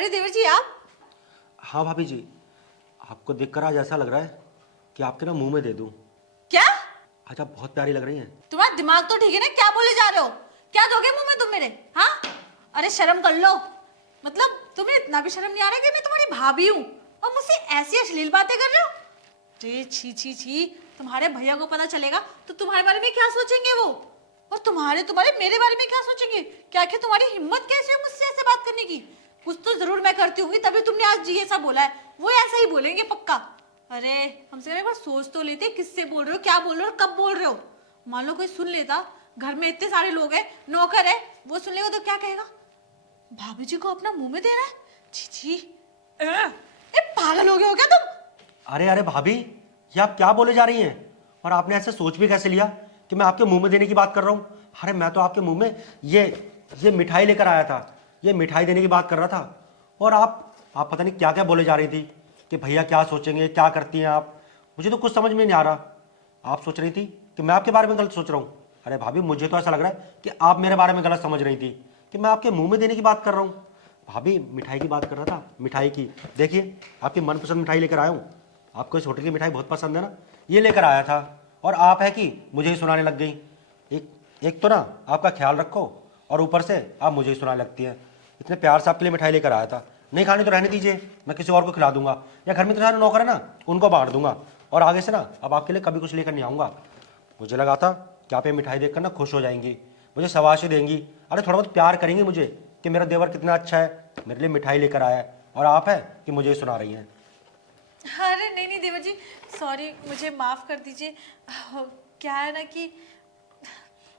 अरे देवर जी आप। हाँ भाभी जी, आपको देखकर आज ऐसा लग रहा है कि आपके ना मुंह में दे दूं। क्या? आज आप बहुत प्यारी लग रही हैं। तुम्हारा दिमाग तो ठीक है ना? क्या बोले जा रहे हो? क्या दोगे मुंह में तुम मेरे? हाँ, अरे शर्म कर लो। मतलब तुम्हें इतना भी शर्म नहीं आ रहा कि मैं तुम्हारी भाभी हूँ और मुझसे ऐसी अश्लील बातें कर रहे हो? जी छी छी छी। तुम्हारे भैया को पता चलेगा तो तुम्हारे बारे में क्या सोचेंगे वो? और तुम्हारे तुम्हारे मेरे बारे में क्या सोचेंगे? क्या आखिर तुम्हारी हिम्मत कैसे है मुझसे ऐसे बात करने की? कुछ तो जरूर मैं करती होंगी तभी तुमने आज जी ऐसा बोला है। वो ऐसा ही बोलेंगे पक्का। अरे हमसे एक बार सोच तो लेते किससे बोल रहे हो, क्या बोल रहे हो और कब बोल रहे हो। मान लो कोई सुन लेता, घर में इतने सारे लोग हैं, नौकर है, वो सुन लेगा तो क्या कहेगा? भाभी जी को अपना मुंह में दे रहा है? छी छी। ए पागल हो गए हो क्या तुम? अरे अरे भाभी, ये आप क्या बोले जा रही हैं? और आपने ऐसे सोच भी कैसे लिया कि मैं आपके मुंह में देने की बात कर रहा हूँ? अरे मैं तो आपके मुंह में ये मिठाई लेकर आया था, ये मिठाई देने की बात कर रहा था। और आप पता नहीं क्या क्या बोले जा रही थी कि भैया क्या सोचेंगे, क्या करती हैं आप। मुझे तो कुछ समझ में नहीं आ रहा। आप सोच रही थी कि मैं आपके बारे में गलत सोच रहा हूँ। अरे भाभी, मुझे तो ऐसा लग रहा है कि आप मेरे बारे में गलत समझ रही थी कि मैं आपके मुंह में देने की बात कर रहा हूँ। भाभी, मिठाई की बात कर रहा था, मिठाई की। देखिए, आपकी मनपसंद मिठाई लेकर आया हूँ। आपको इस होटल की मिठाई बहुत पसंद है ना, ये लेकर आया था। और आप है कि मुझे ही सुनाने लग गई। एक एक तो ना आपका ख्याल रखो, और ऊपर से आप मुझे ही सुनाने लगती हैं। इतने प्यार से आपके लिए मिठाई लेकर आया था। नहीं खानी तो रहने दीजिए, मैं किसी और को खिला दूंगा, या घर में इतने सारे नौकर है ना, उनको बांट दूंगा। और आगे से ना अब आपके लिए कभी कुछ लेकर नहीं आऊँगा। मुझे लगा था कि आप ये मिठाई देखकर ना खुश हो जाएंगी, मुझे शाबाशी देंगी, अरे थोड़ा बहुत प्यार करेंगी मुझे कि मेरा देवर कितना अच्छा है, मेरे लिए मिठाई लेकर आया है। और आप है कि मुझे ही सुना रही हैं। अरे नहीं नहीं देवर जी, सॉरी, मुझे माफ कर दीजिए। क्या है ना कि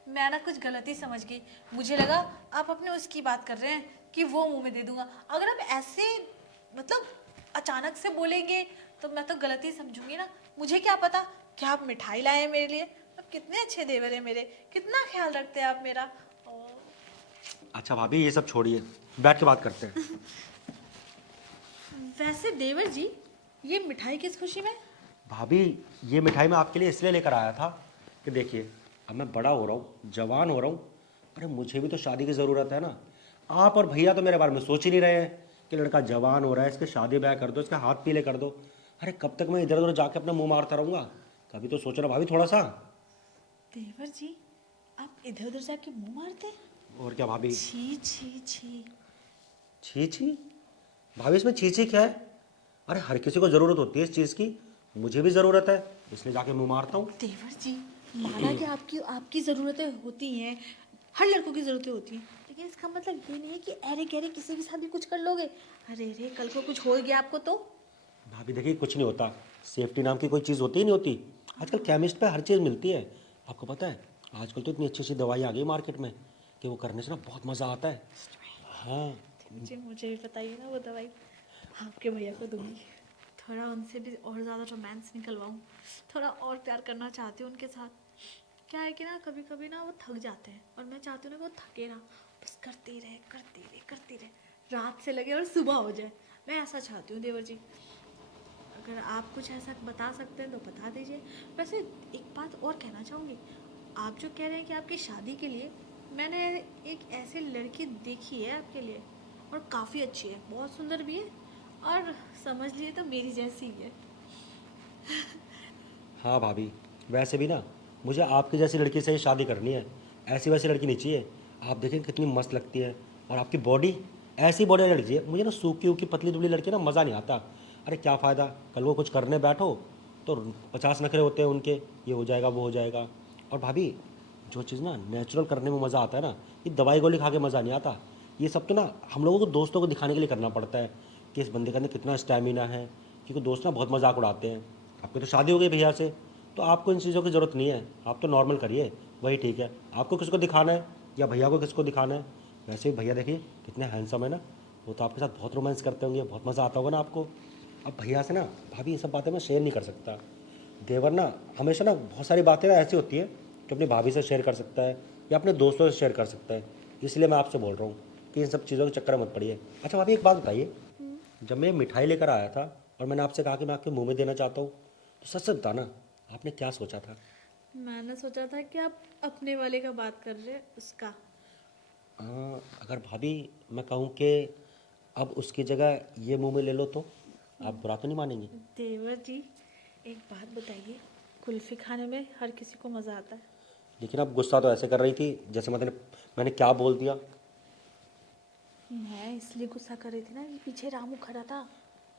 मैं ना कुछ गलत ही समझ गई। मुझे लगा आप अपने उसकी बात कर रहे हैं कि वो मुंह में दे दूंगा। अगर आप ऐसे मतलब अचानक से बोलेंगे तो मैं तो गलत ही समझूंगी ना। मुझे क्या पता कि आप मिठाई लाए हैं मेरे लिए। अब कितने अच्छे देवर हैं मेरे, कितना ख्याल रखते हैं आप मेरा। ओ, अच्छा भाभी, ये सब छोड़िए, बैठ के बात करते हैं। वैसे देवर जी, ये मिठाई किस खुशी में? भाभी, ये मिठाई मैं आपके लिए इसलिए लेकर आया था कि देखिए, अब मैं बड़ा हो रहा हूँ, जवान हो रहा हूँ। अरे मुझे भी तो शादी की ज़रूरत है ना। आप और भैया तो मेरे बारे में सोच ही नहीं रहे हैं कि लड़का जवान हो रहा है, इसके शादी ब्याह कर दो, इसके हाथ पीले कर दो। अरे कब तक मैं इधर उधर जाके अपना मुंह मारता रहूँगा? कभी तो सोचो ना भाभी, थोड़ा सा। देवर जी, आप इधर उधर जाके मुंह मारते हैं? और क्या भाभी? छी छी छी। छी छी? भाभी, इसमें छी छी क्या है? अरे हर किसी को ज़रूरत होती है इस चीज़ की, मुझे भी ज़रूरत है, इसलिए जाके मुंह मारता हूँ। देवर जी, माना कि आपकी आपकी ज़रूरतें होती हैं, हर लड़कों की ज़रूरतें होती हैं, लेकिन इसका मतलब ये नहीं है कि अरे गहरे किसी के साथ भी कुछ कर लोगे। अरे रे, कल को कुछ हो गया आपको तो? भाभी देखिए, कुछ नहीं होता। सेफ्टी नाम की कोई चीज़ होती ही नहीं होती। आजकल केमिस्ट पे हर चीज़ मिलती है। आपको पता है, आजकल तो इतनी अच्छी अच्छी दवाई आ गई मार्केट में कि वो करने से ना बहुत मज़ा आता है। हाँ। जी मुझे भी बताइए ना वो दवाई, आपके भैया को दूंगी। थोड़ा उनसे भी और ज़्यादा रोमांस निकलवाऊँ, थोड़ा और प्यार करना चाहती हूँ उनके साथ। क्या है कि ना कभी कभी ना वो थक जाते हैं और मैं चाहती हूँ ना वो थके ना, बस करते रहे करते रहे करते रहे, रात से लगे और सुबह हो जाए। मैं ऐसा चाहती हूँ देवर जी। अगर आप कुछ ऐसा बता सकते हैं तो बता दीजिए। वैसे एक बात और कहना चाहूँगी, आप जो कह रहे हैं कि आपकी शादी के लिए मैंने एक ऐसी लड़की देखी है आपके लिए, और काफ़ी अच्छी है, बहुत सुंदर भी है, और समझ लिए तो मेरी जैसी ही है। हाँ भाभी, वैसे भी ना मुझे आपकी जैसी लड़की से ही शादी करनी है। ऐसी वैसी लड़की नहीं चाहिए। आप देखें कितनी मस्त लगती है, और आपकी बॉडी, ऐसी बॉडी वाली लड़की चाहिए मुझे ना। सूखी सूखी पतली दुबली लड़की ना मज़ा नहीं आता। अरे क्या फ़ायदा, कल वो कुछ करने बैठो तो 50 नखरे होते हैं उनके, ये हो जाएगा वो हो जाएगा। और भाभी, जो चीज़ ना नेचुरल करने में मज़ा आता है ना, ये दवाई गोली खा के मज़ा नहीं आता। ये सब तो ना हम लोगों को दोस्तों को दिखाने के लिए करना पड़ता है कि इस बंदे के अंदर कितना स्टैमिना है, क्योंकि दोस्त ना बहुत मजाक उड़ाते हैं। आपकी तो शादी हो गई भैया से, तो आपको इन चीज़ों की ज़रूरत नहीं है। आप तो नॉर्मल करिए, वही ठीक है। आपको किसको दिखाना है या भैया को किसको दिखाना है? वैसे भी भैया देखिए कितने हैंडसम है ना, वो तो आपके साथ बहुत रोमांस करते होंगे, बहुत मज़ा आता होगा ना आपको। अब भैया से ना भाभी ये सब बातें मैं शेयर नहीं कर सकता। देवर ना हमेशा ना बहुत सारी बातें ना ऐसी होती हैं जो अपनी भाभी से शेयर कर सकता है या अपने दोस्तों से शेयर कर सकता है। इसलिए मैं आपसे बोल रहा हूँ कि इन सब चीज़ों के चक्कर में मत पड़िए। अच्छा भाभी, एक बात बताइए, जब मैं मिठाई लेकर आया था और मैंने आपसे कहा कि मैं आपके मुंह में देना चाहता हूँ, तो सच सच बताना, आपने क्या सोचा था? मैंने सोचा था कि आप अपने वाले का बात कर रहे हैं, उसका। अगर भाभी मैं कहूँ कि अब उसकी जगह ये मुंह में ले लो तो आप बुरा तो नहीं मानेंगे? देवर जी, एक बात बताइए, कुल्फी खाने में हर किसी को मज़ा आता है। लेकिन आप गुस्सा तो ऐसे कर रही थी जैसे मैंने क्या बोल दिया। मैं इसलिए गुस्सा कर रही थी ना कि पीछे रामू खड़ा था।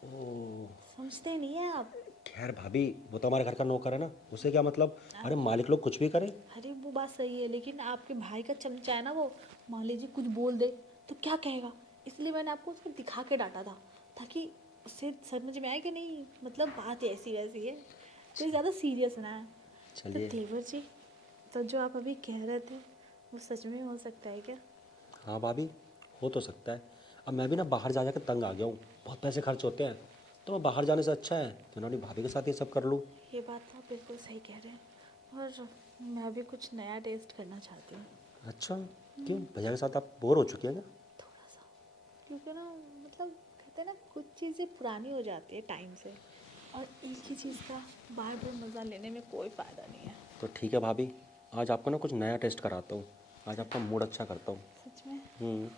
ओह, समझते नहीं है आप। खैर भाभी, वो तो हमारे घर का नौकर है ना, उसे क्या मतलब? अरे मालिक लोग कुछ भी करें। अरे वो बात सही है, लेकिन आपके भाई का चमचा है ना वो, मान लीजिए कुछ बोल दे तो क्या कहेगा। इसलिए मैंने आपको उसको दिखा के डांटा था, ताकि उससे समझ में आए कि नहीं, मतलब बात ऐसी वैसी है, कोई ज़्यादा सीरियस ना है। तो चलिए। देवर जी, तो जो आप अभी कह रहे थे वो सच में हो सकता है क्या? हाँ भाभी, हो तो सकता है। अब मैं भी ना बाहर जा जा के तंग आ गया हूँ, बहुत पैसे खर्च होते हैं, तो मैं बाहर जाने से अच्छा है कि मैं अपनी भाभी के साथ ये सब कर लूँ। ये बात तो आप बिल्कुल सही कह रहे हैं, और मैं भी कुछ नया टेस्ट करना चाहती हूँ। अच्छा, क्यों भैया के साथ आप बोर हो चुकी हैं क्या? थोड़ा सा, क्योंकि ना, मतलब कहते हैं ना, कुछ चीज़ें पुरानी हो जाती है टाइम से, और एक ही चीज़ का बार बार मज़ा लेने में कोई फ़ायदा नहीं है। तो ठीक है भाभी, आज आपको ना कुछ नया टेस्ट कराता हूँ, आज आपका मूड अच्छा करता हूँ। सच में? हम्म।